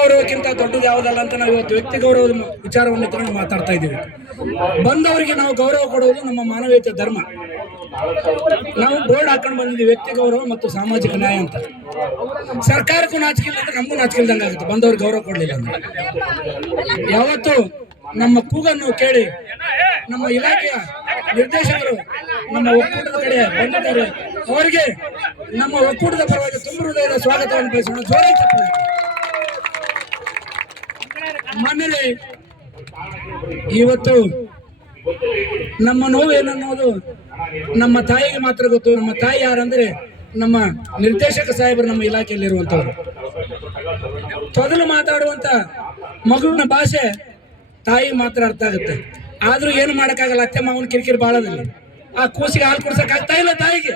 ಗೌರವಕ್ಕಿಂತ ದೊಡ್ಡದು ಯಾವುದಲ್ಲ ಅಂತ ನಾವು ಇವತ್ತು ವ್ಯಕ್ತಿ ಗೌರವದ ವಿಚಾರವನ್ನು ಇಟ್ಕೊಂಡು ಮಾತಾಡ್ತಾ ಇದ್ದೀವಿ. ಬಂದವರಿಗೆ ನಾವು ಗೌರವ ಕೊಡುವುದು ನಮ್ಮ ಮಾನವೀಯತೆ ಧರ್ಮ. ನಾವು ಬೋರ್ಡ್ ಹಾಕೊಂಡು ಬಂದಿದ್ದೀವಿ, ವ್ಯಕ್ತಿ ಗೌರವ ಮತ್ತು ಸಾಮಾಜಿಕ ನ್ಯಾಯ ಅಂತ. ಸರ್ಕಾರಕ್ಕೂ ನಾಚಿಕಿಲ್ಲ ಅಂದ್ರೆ ನಮಗೂ ನಾಚಿಕಿಲ್ದಂಗೆ ಆಗುತ್ತೆ ಬಂದವ್ರಿಗೆ ಗೌರವ ಕೊಡಲಿಲ್ಲ ಅಂದ್ರೆ. ಯಾವತ್ತು ನಮ್ಮ ಕೂಗನ್ನು ಕೇಳಿ ನಮ್ಮ ಇಲಾಖೆಯ ನಿರ್ದೇಶಕರು ನಮ್ಮ ಒಕ್ಕೂಟದ ಕಡೆ ಬಂದಿದ್ದಾರೆ, ಅವರಿಗೆ ನಮ್ಮ ಒಕ್ಕೂಟದ ಪರವಾಗಿ ತುಂಬ ಹೃದಯದ ಸ್ವಾಗತವನ್ನು ಬಯಸೋಣ. ಜೋರಾಗಿ ಚಪ್ಪಾಳೆ. ಮನೆಯಲ್ಲಿ ಇವತ್ತು ನಮ್ಮ ನೋವೇನನ್ನೋದು ನಮ್ಮ ತಾಯಿಗೆ ಮಾತ್ರ ಗೊತ್ತು. ನಮ್ಮ ತಾಯಿ ಯಾರಂದ್ರೆ ನಮ್ಮ ನಿರ್ದೇಶಕ ಸಾಹೇಬರು ನಮ್ಮ ಇಲಾಖೆಯಲ್ಲಿರುವಂತವ್ರು. ತೊದಲು ಮಾತಾಡುವಂತ ಮಗುವಿನ ಭಾಷೆ ತಾಯಿ ಮಾತ್ರ ಅರ್ಥ ಆಗುತ್ತೆ. ಆದ್ರೂ ಏನು ಮಾಡಕ್ಕಾಗಲ್ಲ, ಅತ್ತೆ ಮಾವನ ಕಿರಿಕಿರಿ ಬಾಳದಲ್ಲಿ ಆ ಕೂಸಿಗೆ ಹಾಲು ಕುಡ್ಸಕ್ ಆಗ್ತಾ ಇಲ್ಲ ತಾಯಿಗೆ.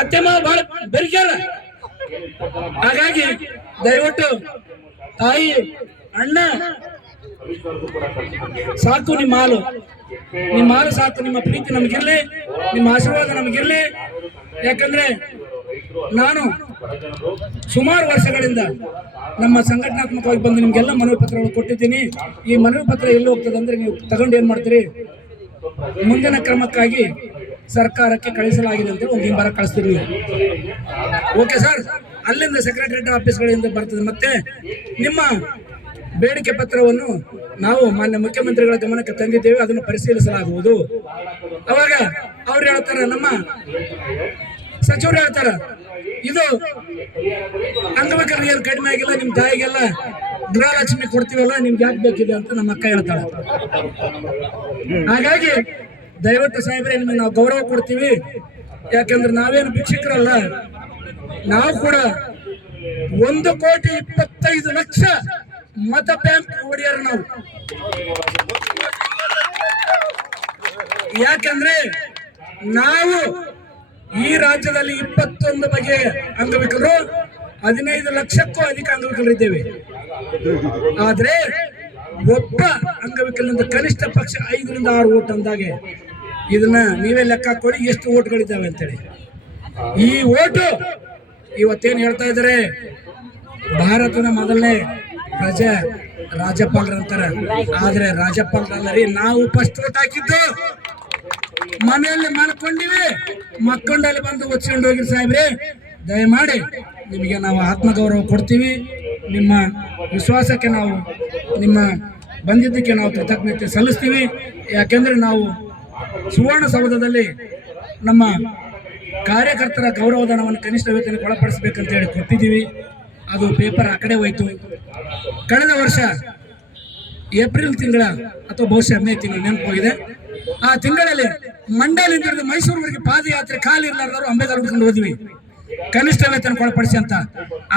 ಅತ್ತೆ ಮಾವ ಬಹಳ ಬೆರಿಕ್ಯಾರ. ಹಾಗಾಗಿ ದಯವಿಟ್ಟು ತಾಯಿ, ಅಣ್ಣ ಸಾಕು, ನಿಮ್ಮ ಹಾಲು ಸಾಕು. ನಿಮ್ಮ ಪ್ರೀತಿ ನಮಗಿರ್ಲಿ, ನಿಮ್ಮ ಆಶೀರ್ವಾದ ನಮಗಿರ್ಲಿ. ಯಾಕಂದ್ರೆ ನಾನು ಸುಮಾರು ವರ್ಷಗಳಿಂದ ನಮ್ಮ ಸಂಘಟನಾತ್ಮಕವಾಗಿ ಬಂದು ನಿಮ್ಗೆಲ್ಲ ಮನವಿ ಪತ್ರಗಳು ಕೊಟ್ಟಿದ್ದೀನಿ. ಈ ಮನವಿ ಪತ್ರ ಎಲ್ಲಿ ಹೋಗ್ತದೆ ಅಂದ್ರೆ ನೀವು ತಗೊಂಡು ಏನ್ ಮಾಡ್ತೀರಿ, ಮುಂದಿನ ಕ್ರಮಕ್ಕಾಗಿ ಸರ್ಕಾರಕ್ಕೆ ಕಳಿಸಲಾಗಿದೆ ಅಂತ ಒಂದು ಹಿಂಬಾರ ಕಳಿಸ್ತೀರಿ. ಓಕೆ ಸರ್, ಅಲ್ಲಿಂದ ಸೆಕ್ರೆಟರಿಯೇಟ್ ಆಫೀಸ್ಗಳಿಂದ ಬರ್ತದೆ. ಮತ್ತೆ ನಿಮ್ಮ ಬೇಡಿಕೆ ಪತ್ರವನ್ನು ನಾವು ಮಾನ್ಯ ಮುಖ್ಯಮಂತ್ರಿಗಳ ಗಮನಕ್ಕೆ ತಂದಿದ್ದೇವೆ, ಅದನ್ನು ಪರಿಶೀಲಿಸಲಾಗುವುದು. ಅವಾಗ ಅವ್ರು ಹೇಳ್ತಾರ, ನಮ್ಮ ಸಚಿವರು ಹೇಳ್ತಾರ, ಇದು ಅಂಗವಿಕಲರಿಗೆ ಏನು ಕಡಿಮೆ ಆಗಿಲ್ಲ, ನಿಮ್ ತಾಯಿಗೆಲ್ಲ ಗೃಹಲಕ್ಷ್ಮಿ ಕೊಡ್ತೀವಲ್ಲ, ನಿಮ್ಗೆ ಯಾಕೆ ಬೇಕಿದೆ ಅಂತ ನಮ್ಮ ಅಕ್ಕ ಹೇಳ್ತಾಳೆ. ಹಾಗಾಗಿ ದಯವಿಟ್ಟು ಸಾಹೇಬ್ರೆ, ನಿಮಗೆ ನಾವು ಗೌರವ ಕೊಡ್ತೀವಿ. ಯಾಕಂದ್ರೆ ನಾವೇನು ಭಿಕ್ಷುಕರಲ್ಲ, ನಾವು ಕೂಡ 1,25,00,000 ಮತ ಬ್ಯಾಂಕ್ ಒಡೆಯರು ನಾವು. ಯಾಕಂದ್ರೆ ನಾವು ಈ ರಾಜ್ಯದಲ್ಲಿ 21 ಬಗೆಯ ಅಂಗವಿಕಲರು, 15 ಲಕ್ಷಕ್ಕೂ ಅಧಿಕ ಅಂಗವಿಕಲರಿದ್ದೇವೆ. ಆದ್ರೆ ಒಬ್ಬ ಅಂಗವಿಕಲರಿಂದ ಕನಿಷ್ಠ ಪಕ್ಷ 5 ರಿಂದ 6 ಓಟ್ ಅಂದಾಗೆ ಇದನ್ನ ನೀವೇ ಲೆಕ್ಕ ಕೊಡಿ ಎಷ್ಟು ಓಟ್ಗಳಿದ್ದಾವೆ ಅಂತೇಳಿ. ಈ ಓಟು ಇವತ್ತೇನು ಹೇಳ್ತಾ ಇದ್ದಾರೆ, ಭಾರತದ ಮೊದಲನೇ ಪ್ರಜೆ ರಾಜ್ಯಪಾಲರಂತಾರೆ. ಆದ್ರೆ ರಾಜ್ಯಪಾಲರಲ್ಲರಿ, ನಾವು ಫಸ್ಟ್ ಓಟ್ ಹಾಕಿದ್ದು ಮನೆಯಲ್ಲಿ ಮಾಡ್ಕೊಂಡಿವಿ, ಮಕ್ಕೊಂಡಲ್ಲಿ ಬಂದು ಒಚ್ಕೊಂಡು ಹೋಗಿರಿ ಸಾಹೇಬ್ರೆ. ದಯಮಾಡಿ ನಿಮಗೆ ನಾವು ಆತ್ಮಗೌರವ ಕೊಡ್ತೀವಿ. ನಿಮ್ಮ ವಿಶ್ವಾಸಕ್ಕೆ ನಾವು, ನಿಮ್ಮ ಬಂದಿದ್ದಕ್ಕೆ ನಾವು ಕೃತಜ್ಞತೆ ಸಲ್ಲಿಸ್ತೀವಿ. ಯಾಕೆಂದ್ರೆ ನಾವು ಸುವರ್ಣಸೌಧದಲ್ಲಿ ನಮ್ಮ ಕಾರ್ಯಕರ್ತರ ಗೌರವಧನವನ್ನು ಕನಿಷ್ಠ ವೇತನಕ್ಕೆ ಒಳಪಡಿಸಬೇಕಂತ ಹೇಳಿ ಕೊಟ್ಟಿದ್ದೀವಿ. ಅದು ಪೇಪರ್ ಆ ಕಡೆ ಹೋಯ್ತು. ಕಳೆದ ವರ್ಷ ಏಪ್ರಿಲ್ ತಿಂಗಳ ಅಥವಾ ಬಹುಶಃ ಮೇ ತಿಂಗಳು ನೆನಪೋಗಿದೆ, ಆ ತಿಂಗಳಲ್ಲಿ ಮಂಡ್ಯದಿಂದ ಹಿಡಿದು ಮೈಸೂರುವರೆಗೆ ಪಾದಯಾತ್ರೆ ಕಾಲಿರ್ಲಾರ್ದವರು ಅಂಬೇಗಾಲ್ ಹುಡ್ಕೊಂಡು ಹೋದ್ವಿ ಕನಿಷ್ಠ ವೇತನ ಒಳಪಡಿಸಿ ಅಂತ.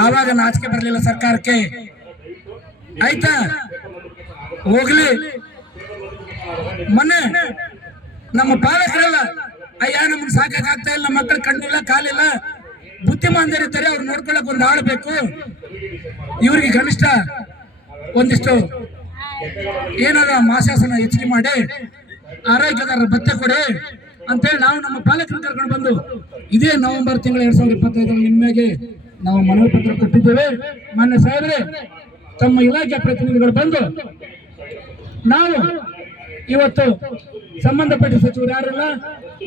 ಆವಾಗ ನಾಚಿಕೆ ಬರಲಿಲ್ಲ ಸರ್ಕಾರಕ್ಕೆ. ಆಯ್ತಾ, ಹೋಗ್ಲಿ. ಮೊನ್ನೆ ನಮ್ಮ ಪಾಲಕರೆಲ್ಲ, ಅಯ್ಯ ನಮ್ಗೆ ಸಾಕಾಗ್ತಾ ಇಲ್ಲ, ನಮ್ಮ ಮಕ್ಕಳು ಕಣ್ಣಿಲ್ಲ ಕಾಲಿಲ್ಲ, ಬುದ್ಧಿಮಾಂದರಿದ್ದಾರೆ, ಅವ್ರು ನೋಡ್ಕೊಳಕ್ ಒಂದು ಆಳ್ಬೇಕು, ಇವ್ರಿಗೆ ಕನಿಷ್ಠ ಒಂದಿಷ್ಟು ಏನಾದ ಮಾಸಾಸನ ಹೆಚ್ಚಿಗೆ ಮಾಡಿ ಆರೋಗ್ಯದಾರ ಭತ್ಯೆ ಕೊಡಿ ಅಂತೇಳಿ ನಾವು ನಮ್ಮ ಪಾಲಕರು ಕರ್ಕೊಂಡು ಬಂದು ಇದೇ ನವೆಂಬರ್ ತಿಂಗಳ 2025 ನಿಮ್ಮೆಗೆ ನಾವು ಮನವಿ ಪತ್ರ ಕೊಟ್ಟಿದ್ದೇವೆ. ಮಾನ್ಯ ಸಾಹೇಬ್ರೆ, ತಮ್ಮ ಇಲಾಖೆ ಪ್ರತಿನಿಧಿಗಳು ಬಂದು ನಾವು ಇವತ್ತು ಸಂಬಂಧಪಟ್ಟ ಸಚಿವರು ಯಾರಿಲ್ಲ,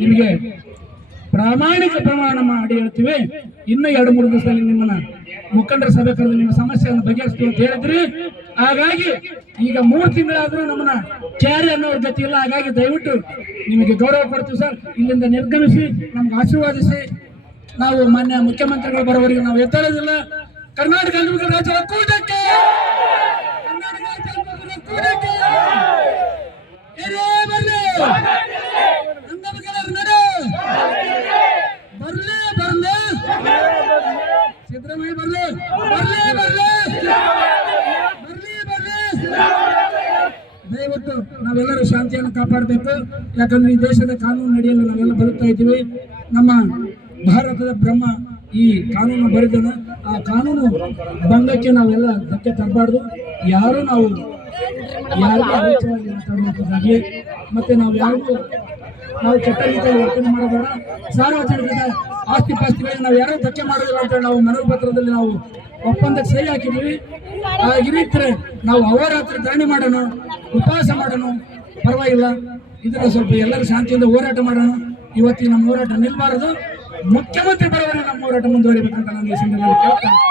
ನಿಮಗೆ ಪ್ರಾಮಾಣಿಕ ಪ್ರಮಾಣ ಮಾಡಿ ಹೇಳ್ತೀವಿ. ಇನ್ನು 2-3 ದಿವಸದಲ್ಲಿ ನಿಮ್ಮನ್ನ ಮುಖಂಡರ ಸಭೆ ಕರೆದು ನಿಮ್ಮ ಸಮಸ್ಯೆಯನ್ನು ಬಗೆಹರಿಸ್ತೀವಿ ಅಂತ ಹೇಳಿದ್ರಿ. ಹಾಗಾಗಿ ಈಗ 3 ತಿಂಗಳಾದ್ರೂ ನಮ್ಮನ್ನ ಕ್ಯಾರಿ ಅನ್ನೋರ ಗತಿ ಇಲ್ಲ. ಹಾಗಾಗಿ ದಯವಿಟ್ಟು ನಿಮಗೆ ಗೌರವ ಕೊಡ್ತೀವಿ ಸರ್. ಇಲ್ಲಿಂದ ನಿರ್ಗಮಿಸಿ ನಮ್ಗೆ ಆಶೀರ್ವಾದಿಸಿ. ನಾವು ಮಾನ್ಯ ಮುಖ್ಯಮಂತ್ರಿಗಳು ಬರೋವರೆಗೆ ನಾವು ಎದ್ದೇಳೋದಿಲ್ಲ. ಕರ್ನಾಟಕ ಅಂಗವಿಕಲ ರಾಜ್ಯ ಒಕ್ಕೂಟಕ್ಕೆ, ಕರ್ನಾಟಕ ರಾಜ್ಯ ಅಂಗವಿಕಲ ಒಕ್ಕೂಟಕ್ಕೆ ಅಂಗವಿಕಲರ ನಡೆ ಬರ್ಲಿ ಬರ್ಲಿ, ಸಿದ್ದರಾಮಯ್ಯ ಬರ್ಲಿ ಬರ್ಲಿ ಬರ್ಲಿ ಬರ್ಲಿ ಬರ್ಲಿ. ದಯವಿಟ್ಟು ನಾವೆಲ್ಲರೂ ಶಾಂತಿಯನ್ನು ಕಾಪಾಡಬೇಕು. ಯಾಕಂದ್ರೆ ಈ ದೇಶದ ಕಾನೂನು ನಡೆಯಲು ನಾವೆಲ್ಲ ಬದುಕ್ತಾ ಇದ್ದೀವಿ. ನಮ್ಮ ಭಾರತದ ಬ್ರಹ್ಮ ಈ ಕಾನೂನು ಬರೆದನ, ಆ ಕಾನೂನು ಭಂಗಕ್ಕೆ ನಾವೆಲ್ಲ ಧಕ್ಕೆ ತರಬಾರ್ದು. ಯಾರು ನಾವು ಯಾರಿಗೂ ಅವಿಚ್ಛವಾಗಿ ಮಾತಾಡುವಂಥದ್ದಾಗಲಿ, ಮತ್ತೆ ನಾವು ಯಾರಿಗೂ ನಾವು ಕೆಟ್ಟ ರೀತಿಯಲ್ಲಿ ವರ್ತನೆ ಮಾಡಬೇಡ. ಸಾರ್ವಜನಿಕರ ಆಸ್ತಿ ಪಾಸ್ತಿಗಳಿಗೆ ನಾವು ಯಾರು ಧಕ್ಕೆ ಮಾಡೋದಿಲ್ಲ ಅಂತ ನಾವು ಮನವಿ ಪತ್ರದಲ್ಲಿ ನಾವು ಒಪ್ಪಂದಕ್ಕೆ ಸಹಿ ಹಾಕಿದೀವಿ. ಈ ರೀತಿ ನಾವು ಅಹೋರಾತ್ರ ಧರಣಿ ಮಾಡೋಣ, ಉಪವಾಸ ಮಾಡೋಣ, ಪರವಾಗಿಲ್ಲ. ಇದನ್ನ ಸ್ವಲ್ಪ ಎಲ್ಲರೂ ಶಾಂತಿಯಿಂದ ಹೋರಾಟ ಮಾಡೋಣ. ಇವತ್ತಿಗೆ ನಮ್ಮ ಹೋರಾಟ ನಿಲ್ಬಾರದು, ಮುಖ್ಯಮಂತ್ರಿ ಬರೋವರೆಗೆ ನಮ್ಮ ಹೋರಾಟ ಮುಂದುವರಿಬೇಕಂತ ನಾನು ಈ ಸಂದರ್ಭದಲ್ಲಿ ಕೇಳ್ತೇನೆ.